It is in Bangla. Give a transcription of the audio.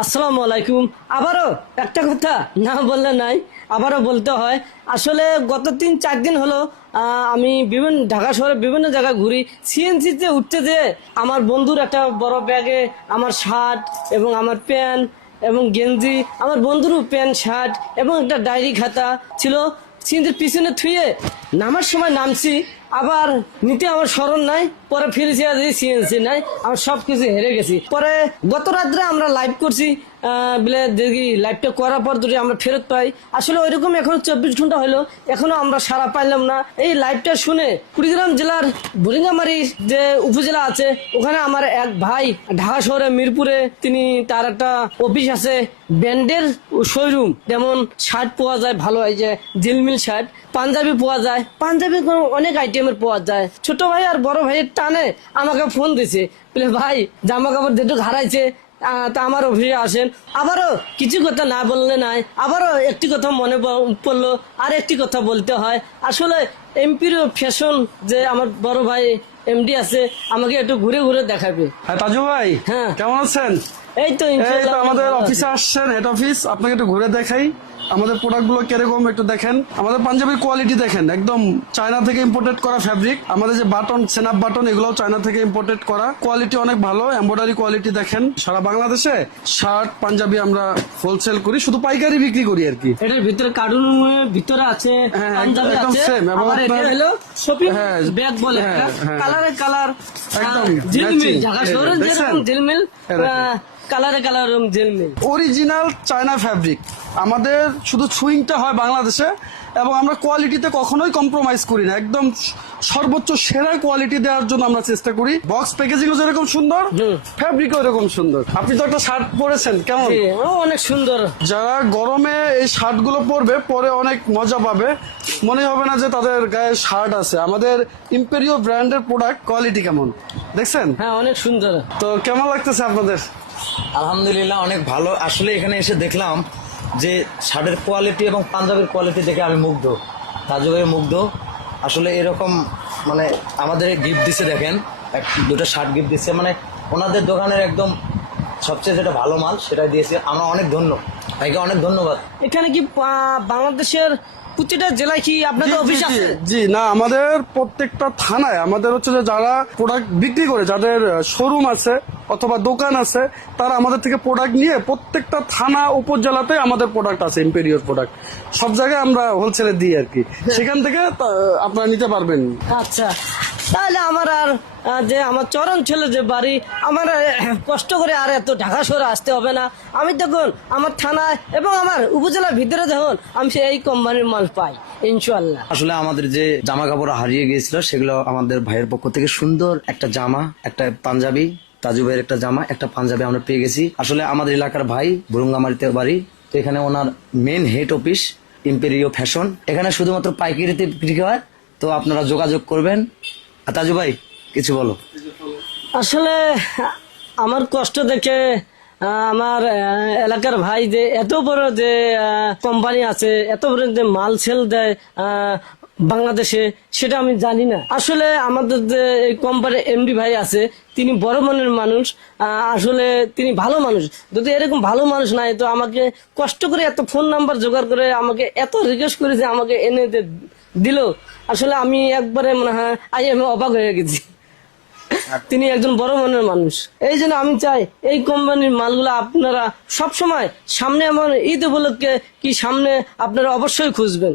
আসসালামু আলাইকুম। আবারও একটা কথা না বললে নাই, আবারও বলতে হয়। আসলে গত 3-4 দিন হলো আমি ঢাকা শহরে বিভিন্ন জায়গায় ঘুরি। সিএনজিতে উঠতে যেয়ে আমার বন্ধুর একটা বড় ব্যাগে আমার শার্ট এবং আমার প্যান্ট এবং গেঞ্জি, আমার বন্ধুরও প্যান্ট শার্ট এবং একটা ডায়েরি খাতা ছিল। সিএনজির পিছনে থুয়ে নামার সময় নামছি, আবার নিতে আমার স্মরণ নাই। পরে ফিরেছি আর সিএনসি নাই, আমার সবকিছু হেরে গেছি। পরে গত রাত্রে আমরা লাইভ করছি, বলে দেখি লাইভটা করার পর যদি আমরা ফেরত পাই। আসলে ওইরকম এখন 24 ঘন্টা হলো, এখনো আমরা সারা পাইলাম না। এই লাইভটা শুনে কুড়িগ্রাম জেলার বুড়িঙ্গামারি যে উপজেলা আছে, ওখানে আমার এক ভাই ঢাকা শহরে মিরপুরে, তিনি তার একটা অফিস আছে, ব্র্যান্ডের শোরুম, যেমন শার্ট পাওয়া যায় ভালো, এই যে জিলমিল শার্ট, পাঞ্জাবি পাওয়া যায়, পাঞ্জাবি অনেক আইটেমের পাওয়া যায়। ছোট ভাই আর বড় ভাইয়ের টানে আমাকে ফোন দিছে, বলে ভাই জামা কাপড় যেটুকু হারাইছে তা আমার অফিসে আসেন। আবারও কিছু কথা না বললে নাই, আবারও একটি কথা মনে পড়লো, আর একটি কথা বলতে হয়। আসলে এমপির ফ্যাশন যে আমার বড় ভাই এমডি আছে, আমাকে একটু ঘুরে ঘুরে দেখাবে। হ্যাঁ তাজু ভাই, হ্যাঁ কেমন আছেন? এই তো এই তো ইনশাআল্লাহ আমাদের ভালো আছি। অফিসে আসছেন, হেড অফিস, আপনাকে একটু ঘুরে দেখাই। আমাদের প্রোডাক্ট গুলো কিরকম একটু দেখেন। আমাদের পাঞ্জাবির কোয়ালিটি দেখেন, একদম চায়না থেকে ইম্পোর্টেড করা ফ্যাব্রিক। আমাদের যে বাটন, সেনাপ বাটন, এগুলো চায়না থেকে ইম্পোর্টেড করা। কোয়ালিটি অনেক ভালো, এমব্রয়ডারি কোয়ালিটি দেখেন। সারা বাংলাদেশে শার্ট পাঞ্জাবি আমরা হোলসেল করি, শুধু পাইকারি বিক্রি করি আর কি। এটার ভিতরে কার্টুন ভিতরে আছে, হ্যাঁ, পাঞ্জাবি একদম আছে, same, এবং আবার এটা আপনার- হলো শপিং হ্যাঁ, ব্যাগ বলে, হ্যাঁ, হ্যাঁ, কালারে কালার, একদম ঝিলমিল, matching। ঢাকা এই শহরে দেখছেন? যেরকম ঝিলমিল, এই দেখেন। কালারে কালার ঝিলমিল। Original China fabric. আমাদের শুধু সুইংটা হয় বাংলাদেশে, এবং আমরা কোয়ালিটিতে কখনোই কম্প্রোমাইজ করি না। একদম সর্বোচ্চ সেরা কোয়ালিটি দেওয়ার জন্য আমরা চেষ্টা করি। বক্স প্যাকেজিং যেরকম সুন্দর, ফ্যাব্রিকও এরকম সুন্দর। আপনি তো একটা শার্ট পরেছেন, কেমন? জি, ও অনেক সুন্দর। যারা গরমে এই শার্ট গুলো পরবে, পরে অনেক মজা পাবে, মনে হবে না যে তাদের গায়ে শার্ট আছে। আমাদের ইম্পেরিও ব্র্যান্ডের প্রোডাক্ট কোয়ালিটি কেমন দেখছেন? হ্যাঁ অনেক সুন্দর। তো কেমন লাগতেছে আপনাদের? আলহামদুলিল্লাহ অনেক ভালো। আসলে এখানে এসে দেখলাম যে শার্টের কোয়ালিটি এবং পাঞ্জাবের কোয়ালিটি দেখে আমি মুগ্ধ, তাজু ভাই মুগ্ধ। আসলে এরকম মানে আমাদের গিফট দিছে, দেখেন দুটো শার্ট গিফট দিচ্ছে, মানে ওনাদের দোকানের একদম সবচেয়ে যেটা ভালো মাল সেটাই দিয়েছে। আমরা অনেক ভাইকে অনেক ধন্যবাদ। এখানে কি বাংলাদেশের প্রতিটা জেলায় কি আপনাদের অফিস আছে? জি না, আমাদের প্রত্যেকটা থানায় আমাদের হচ্ছে যে যারা প্রোডাক্ট বিক্রি করে, যাদের শোরুম আছে অথবা দোকান আছে, তারা আমাদের থেকে প্রোডাক্ট নিয়ে প্রত্যেকটা থানা উপজেলাতে আমাদের প্রোডাক্ট আছে, ইম্পেরিয়র প্রোডাক্ট। সব জায়গায় আমরা হোলসেলে দিই আর কি, সেখান থেকে আপনারা নিতে পারবেন। আচ্ছা, তাহলে আমার আর যে আমার চরণ ছিল যে বাড়ি, আমার কষ্ট করে আর এত ঢাকা শহরে আসতে হবে না। আমি দেখুন আমার থানায় এবং আমার উপজেলার ভিতরে দেখুন আমি এই কোম্পানির মাল পাই ইনশাআল্লাহ। আসলে আমাদের যে জামা কাপড় হারিয়ে গিয়েছিল, সেগুলো আমাদের ভাইয়ের পক্ষ থেকে সুন্দর একটা জামা, একটা পাঞ্জাবি, তাজু ভাইয়ের একটা জামা, একটা পাঞ্জাবি আমরা পেয়ে গেছি। আসলে আমাদের এলাকার ভাই, বুরুঙ্গামারিতে বাড়ি, তো এখানে ওনার মেন হেড অফিস ইম্পেরিও ফ্যাশন। এখানে শুধুমাত্র পাইকারিতে বিক্রি হয়, তো আপনারা যোগাযোগ করবেন। আর তাজু ভাই কিছু বলো। আসলে আমার কষ্ট দেখে আমার এলাকার ভাই যে এত বড় যে কোম্পানি আছে, এত বড় যে মাল সেল দেয় বাংলাদেশে, সেটা আমি জানি না। আসলে আমাদের যে এই কোম্পানির এমডি ভাই আছে, তিনি বড় মনের মানুষ। আসলে তিনি ভালো মানুষ। যদি এরকম ভালো মানুষ নাই, তো আমাকে কষ্ট করে এত ফোন নাম্বার জোগাড় করে আমাকে এত রিকোয়েস্ট করে যে আমাকে এনে দিল। আসলে আমি একবারে মনে হয় আমি অবাক হয়ে গেছি। তিনি একজন বড় মনের মানুষ। এই জন্য আমি চাই এই কোম্পানির মালগুলো আপনারা সব সময় সামনে, আমার ঈদ উপলক্ষে কি সামনে, আপনারা অবশ্যই খুঁজবেন।